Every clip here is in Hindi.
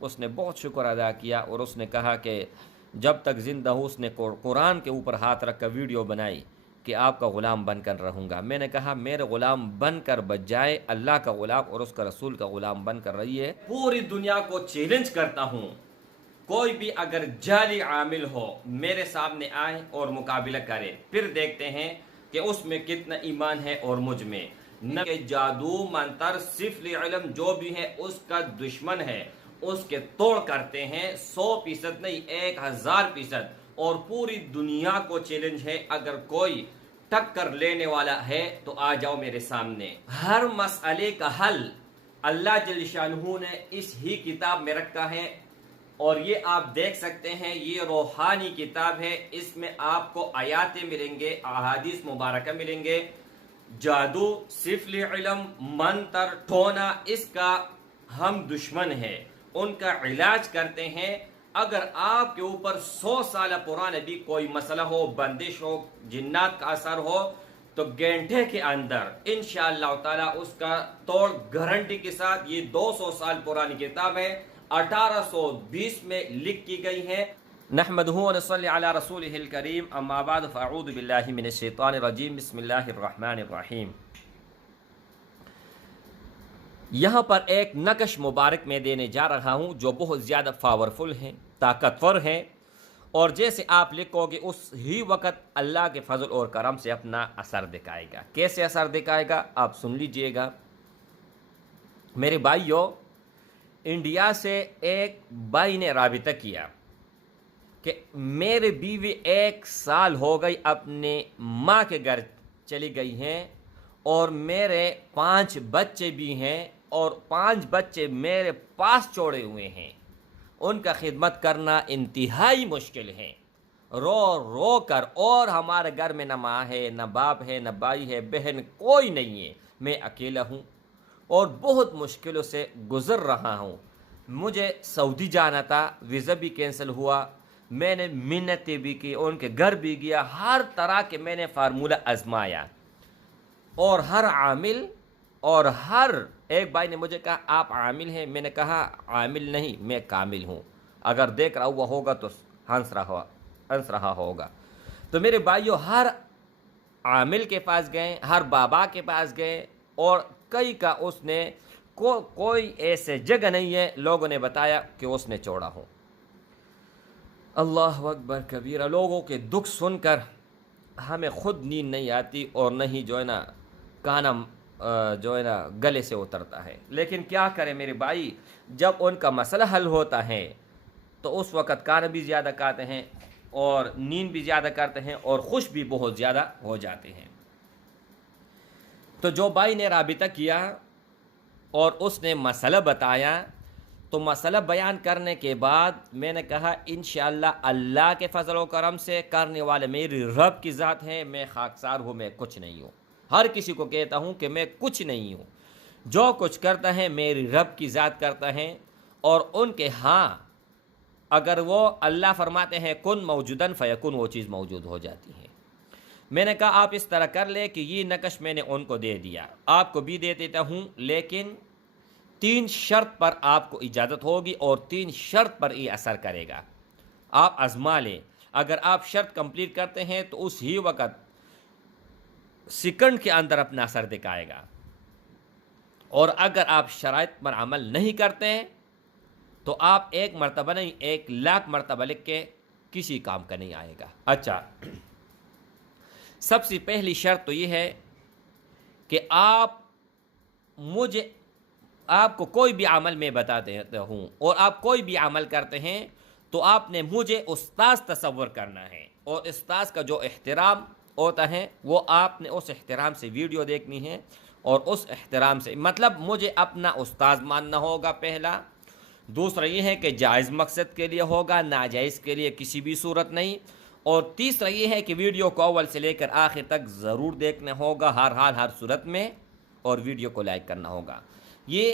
उसने बहुत शुक्र अदा किया और उसने कहा कि जब तक ज़िंदा हूँ उसने कुरान के ऊपर हाथ रख कर वीडियो बनाई कि आपका ग़ुलाम बनकर रहूँगा। मैंने कहा मेरे ग़ुलाम बनकर बच जाए, अल्लाह का ग़ुलाम और उसका रसूल का ग़ुलाम बनकर रहिए। पूरी दुनिया को चैलेंज करता हूँ, कोई भी अगर जाली आमिल हो मेरे सामने आए और मुकाबला करे, फिर देखते हैं कि उसमें कितना ईमान है और मुझ में न के जादू मंतर सिर्फ इल्म जो भी है उसका दुश्मन है, उसके तोड़ करते हैं 100% नहीं 1000%। और पूरी दुनिया को चैलेंज है, अगर कोई टक्कर लेने वाला है तो आ जाओ मेरे सामने। हर मसले का हल अल्लाह जल्ल शानहू ने इस ही किताब में रखा है और ये आप देख सकते हैं, ये रूहानी किताब है। इसमें आपको आयातें मिलेंगे, अहादीस मुबारक मिलेंगे। जादू सिफल इल्म मंतर टोना इसका हम दुश्मन है, उनका इलाज करते हैं। अगर आपके ऊपर 100 साल पुराना भी कोई मसला हो, बंदिश हो, जिन्नात का असर हो, तो घंटे के अंदर इंशाअल्लाह ताला उसका तोड़ गारंटी के साथ। ये 200 साल पुरानी किताब है, 1820 में लिख की गई है। नहमदुहु व नसल्ली अला रसूलिहिल करीम, अम्मा बाद फ़अऊज़ु बिल्लाहि मिनश शैतानिर रजीम, बिस्मिल्लाहिर रहमानिर रहीम। यहाँ पर एक नकश मुबारक मैं देने जा रहा हूँ जो बहुत ज़्यादा पावरफुल है, ताकतवर है, और जैसे आप लिखोगे उस ही वक़्त अल्लाह के फजल और करम से अपना असर दिखाएगा। कैसे असर दिखाएगा आप सुन लीजिएगा। मेरे भाइयों, इंडिया से एक भाई ने राबिता किया कि मेरी बीवी 1 साल हो गई अपने माँ के घर चली गई हैं और मेरे 5 बच्चे भी हैं और 5 बच्चे मेरे पास छोड़े हुए हैं। उनका खिदमत करना इंतहाई मुश्किल है, रो रो कर, और हमारे घर में न माँ है, न बाप है, न भाई है, बहन कोई नहीं है। मैं अकेला हूँ और बहुत मुश्किलों से गुज़र रहा हूँ। मुझे सऊदी जाना था, वीज़ा भी कैंसिल हुआ, मैंने मिन्नतें भी की, उनके घर भी गया, हर तरह के मैंने फार्मूला आजमाया और हर आमिल और हर एक भाई ने मुझे कहा आप आमिल हैं। मैंने कहा आमिल नहीं, मैं कामिल हूँ। अगर देख रहा हुआ होगा तो हंस रहा होगा। तो मेरे भाइयों, हर आमिल के पास गए, हर बाबा के पास गए और कई का उसने कोई ऐसे जगह नहीं है, लोगों ने बताया कि उसने छोड़ा हो। अल्लाह अकबर कबीरा। लोगों के दुख सुनकर हमें खुद नींद नहीं आती और नहीं जो है ना काना जो है ना गले से उतरता है। लेकिन क्या करें मेरे भाई, जब उनका मसला हल होता है तो उस वक़्त कान भी ज़्यादा खाते हैं और नींद भी ज़्यादा करते हैं और खुश भी बहुत ज़्यादा हो जाते हैं। तो जो भाई ने राबिता किया और उसने मसला बताया, तो मसला बयान करने के बाद मैंने कहा इंशाअल्लाह अल्लाह के फजल व करम से करने वाले मेरी रब की ज़ात है, मैं खाकसार हूँ, मैं कुछ नहीं हूँ। हर किसी को कहता हूँ कि मैं कुछ नहीं हूँ, जो कुछ करता है मेरी रब की ज़ात करता है। और उनके हाँ, अगर वो अल्लाह फरमाते हैं कुन मौजूदन फ़यकुन, वो चीज़ मौजूद हो जाती है। मैंने कहा आप इस तरह कर ले कि ये नकश मैंने उनको दे दिया, आपको भी दे देता हूँ, लेकिन 3 शर्त पर आपको इजाज़त होगी और 3 शर्त पर ये असर करेगा। आप आजमा लें। अगर आप शर्त कंप्लीट करते हैं तो उस ही वक़्त सेकंड के अंदर अपना असर दिखाएगा, और अगर आप शराइत पर अमल नहीं करते हैं तो आप 1 मरतबा नहीं 1,00,000 मरतबा लिख के किसी काम का नहीं आएगा। अच्छा, सबसे पहली शर्त तो ये है कि आपको कोई भी अमल मैं बता देता हूँ और आप कोई भी अमल करते हैं तो आपने मुझे उस्ताद तसव्वुर करना है, और उस्ताद का जो एहतराम होता है वो आपने उस एहतराम से वीडियो देखनी है, और उस एहतराम से मतलब मुझे अपना उस्ताद मानना होगा पहला। दूसरा ये है कि जायज़ मकसद के लिए होगा, नाजायज़ के लिए किसी भी सूरत नहीं। और तीसरा ये है कि वीडियो को अव्वल से लेकर आखिर तक ज़रूर देखना होगा, हर हाल हर सूरत में, और वीडियो को लाइक करना होगा। ये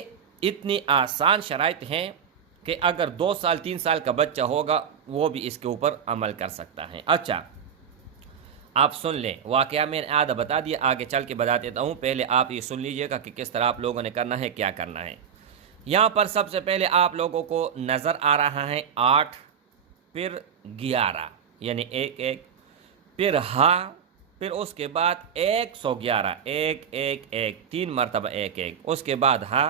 इतनी आसान शराइत हैं कि अगर 2 साल 3 साल का बच्चा होगा वो भी इसके ऊपर अमल कर सकता है। अच्छा, आप सुन लें, वाक़या मैंने आधा बता दिया, आगे चल के बता देता हूँ। पहले आप ये सुन लीजिएगा कि किस तरह आप लोगों ने करना है, क्या करना है। यहाँ पर सबसे पहले आप लोगों को नज़र आ रहा है 8, फिर 11 यानी 1 1, फिर हा, फिर उसके बाद 111, 1 1 1, 3 मरतबा 1 1, उसके बाद हा,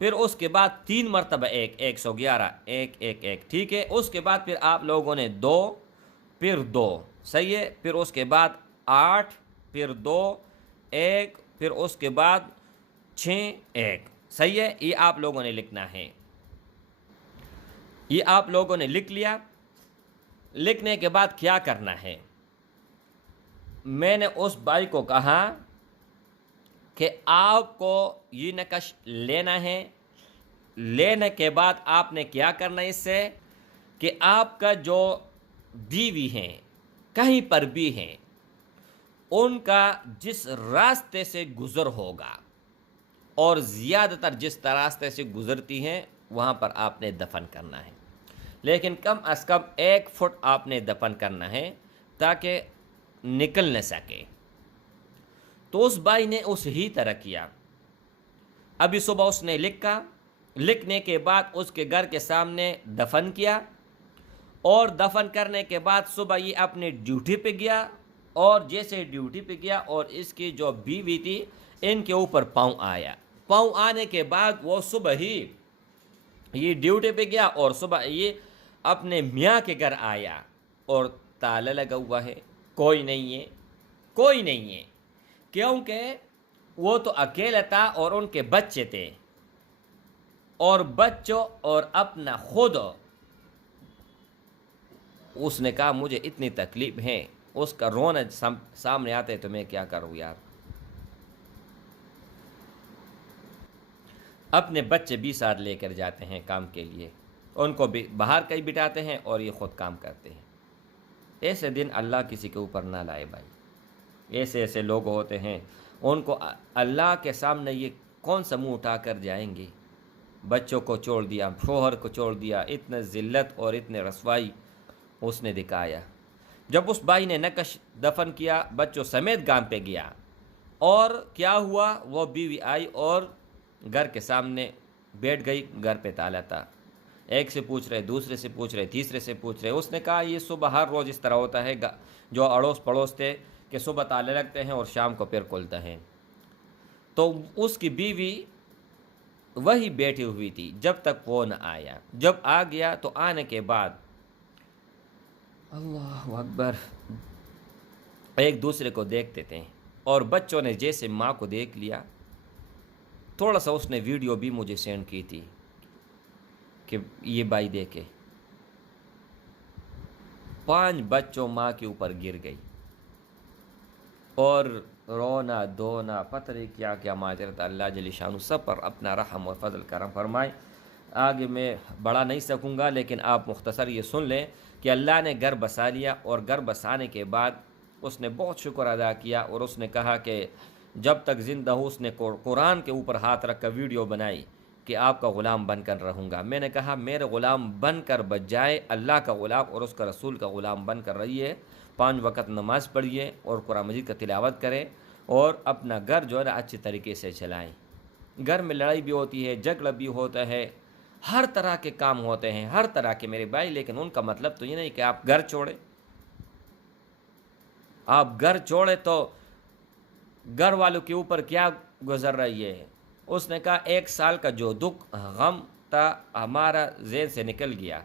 फिर उसके बाद 3 मरतबा 1 111, 1 1 1, ठीक है। उसके बाद फिर आप लोगों ने 2, फिर 2, सही है। फिर उसके बाद 8, फिर 2 1, फिर उसके बाद 6 1, सही है। ये आप लोगों ने लिखना है, ये आप लोगों ने लिख लिया। लिखने के बाद क्या करना है, मैंने उस भाई को कहा कि आपको ये नकश लेना है। लेने के बाद आपने क्या करना है इससे, कि आपका जो बीवी हैं कहीं पर भी हैं, उनका जिस रास्ते से गुज़र होगा और ज़्यादातर जिस रास्ते से गुज़रती हैं वहाँ पर आपने दफन करना है, लेकिन कम अज़ कम 1 फुट आपने दफन करना है ताकि निकल न सके। तो उस भाई ने उस ही तरह किया। अभी सुबह उसने लिखा, लिखने के बाद उसके घर के सामने दफन किया, और दफन करने के बाद सुबह ये अपने ड्यूटी पे गया, और जैसे ड्यूटी पे गया और इसकी जो बीवी थी इनके ऊपर पाँव आया। पाँव आने के बाद वो सुबह ही ये ड्यूटी पे गया और सुबह ये अपने मियाँ के घर आया और ताला लगा हुआ है, कोई नहीं है, कोई नहीं है, क्योंकि वो तो अकेला था और उनके बच्चे थे, और बच्चों और अपना खुद। उसने कहा मुझे इतनी तकलीफ है, उसका रोना सामने आते तो मैं क्या करूं यार। अपने बच्चे भी साथ लेकर जाते हैं काम के लिए, उनको भी बाहर कहीं बिठाते हैं और ये ख़ुद काम करते हैं। ऐसे दिन अल्लाह किसी के ऊपर ना लाए भाई। ऐसे ऐसे लोग होते हैं, उनको अल्लाह के सामने ये कौन सा मुँह उठा कर जाएंगे। बच्चों को छोड़ दिया, शोहर को छोड़ दिया, इतने ज़िल्लत और इतने रसवाई उसने दिखाया। जब उस भाई ने नकश दफन किया, बच्चों समेत गांव पे गया, और क्या हुआ, वो बीवी आई और घर के सामने बैठ गई। घर पे ताला था। एक से पूछ रहे, दूसरे से पूछ रहे, तीसरे से पूछ रहे। उसने कहा ये सुबह हर रोज़ इस तरह होता है। जो अड़ोस पड़ोस थे कि सुबह ताले लगते हैं और शाम को फिर खुलते हैं। तो उसकी बीवी वही बैठी हुई थी जब तक वो न आया। जब आ गया तो आने के बाद अल्लाह अकबर, एक दूसरे को देखते थे, और बच्चों ने जैसे माँ को देख लिया, थोड़ा सा उसने वीडियो भी मुझे सेंड की थी कि ये भाई देखे, 5 बच्चों माँ के ऊपर गिर गई, और रोना धोना, पता नहीं क्या क्या माजरत। अल्लाह जल्ल शानु सब पर अपना रहम और फजल करम फरमाए। आगे मैं बढ़ा नहीं सकूँगा, लेकिन आप मुख्तसर ये सुन लें कि अल्लाह ने घर बसा लिया, और घर बसाने के बाद उसने बहुत शुक्र अदा किया, और उसने कहा कि जब तक ज़िंदा हूँ उसने कुरान के ऊपर हाथ रख कर वीडियो बनाई कि आपका ग़ुलाम बनकर रहूँगा। मैंने कहा मेरे ग़ुलाम बन कर बच जाए, अल्लाह का ग़ुलाम और उसका रसूल का ग़ुलाम बन कर रहिए, 5 वक़्त नमाज़ पढ़िए और कुरान मजीद का तिलावत करें, और अपना घर जो है ना अच्छे तरीके से चलाएँ। घर में लड़ाई भी होती है, झगड़ा भी होता है, हर तरह के काम होते हैं, हर तरह के मेरे भाई, लेकिन उनका मतलब तो ये नहीं कि आप घर छोड़ें। आप घर छोड़े तो घर वालों के ऊपर क्या गुजर रही है। उसने कहा 1 साल का जो दुख गम था हमारा ज़हन से निकल गया,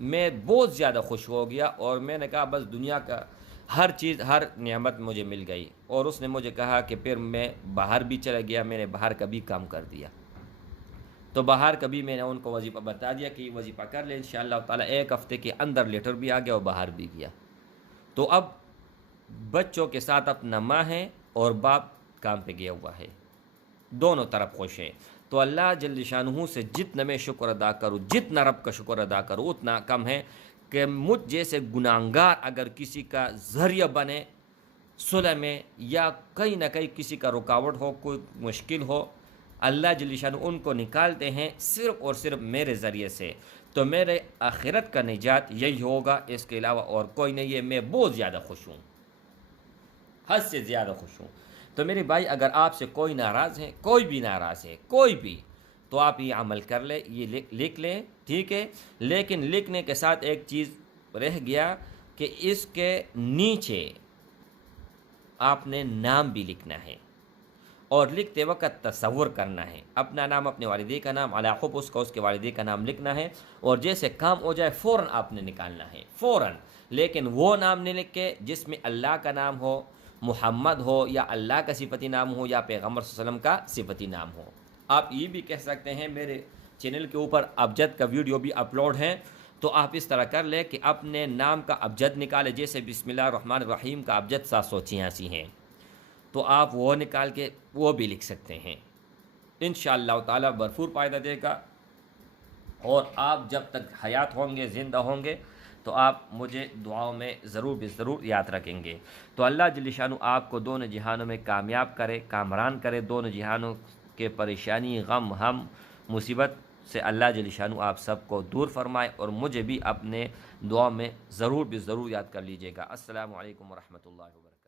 मैं बहुत ज़्यादा खुश हो गया, और मैंने कहा बस दुनिया का हर चीज़, हर नेमत मुझे मिल गई। और उसने मुझे कहा कि फिर मैं बाहर भी चला गया, मैंने बाहर का भी काम कर दिया। तो बाहर कभी मैंने उनको वजीफ़ा बता दिया कि वजीफ़ा कर ले इंशाअल्लाह ताला। 1 हफ़्ते के अंदर लेटर भी आ गया और बाहर भी गया। तो अब बच्चों के साथ अपना माँ है और बाप काम पे गया हुआ है, दोनों तरफ खुश है। तो अल्लाह जल्ल शानहू से जितना मैं शुक्र अदा करूँ, जितना रब का शुक्र अदा करूँ उतना कम है कि मुझ जैसे गुनाहगार अगर किसी का ज़रिया बने सुलह में, या कहीं ना कहीं किसी का रुकावट हो, कोई मुश्किल हो, अल्लाह जल्ल शानहू उनको निकालते हैं सिर्फ़ और सिर्फ मेरे ज़रिए से। तो मेरे आखिरत का निजात यही होगा, इसके अलावा और कोई नहीं है। मैं बहुत ज़्यादा खुश हूँ, हद से ज़्यादा खुश हूँ। तो मेरे भाई अगर आपसे कोई नाराज़ है, कोई भी नाराज़ है, कोई भी, तो आप ये अमल कर ले, ये लिख लें, ठीक है। लेकिन लिखने के साथ एक चीज़ रह गया कि इसके नीचे आपने नाम भी लिखना है और लिखते वक्त तसव्वुर करना है, अपना नाम, अपने वालिदी का नाम, अला खुब उसका, उसके वालिदी का नाम लिखना है और जैसे काम हो जाए फ़ौरन आपने निकालना है, फ़ौरन। लेकिन वो नाम नहीं लिख के जिसमें अल्लाह का नाम हो, मुहम्मद हो, या अल्लाह का सिफती नाम हो, या पैगम्बर सल्लल्लाहु अलैहि वसल्लम का सिफती नाम हो। आप ये भी कह सकते हैं मेरे चैनल के ऊपर अबजद का वीडियो भी अपलोड है, तो आप इस तरह कर ले कि अपने नाम का अबजद निकाले, जैसे बिस्मिल्लाह रहमान रहीम का अबजद 786 हैं, तो आप वो निकाल के वो भी लिख सकते हैं। इंशाअल्लाह ताला भरपूर फ़ायदा देगा। और आप जब तक हयात होंगे, ज़िंदा होंगे, तो आप मुझे दुआओं में ज़रूर ज़रूर याद रखेंगे। तो अल्लाह जल्ल शानु आपको दोनों जहानों में कामयाब करे, कामरान करे, दोनों जहानों के परेशानी, गम, हम, मुसीबत से अल्लाह जल्ल शानु आप सबको दूर फरमाए और मुझे भी अपने दुआ में ज़रूर याद कर लीजिएगा। अस्सलामु अलैकुम व रहमतुल्लाहि व बरकातहू।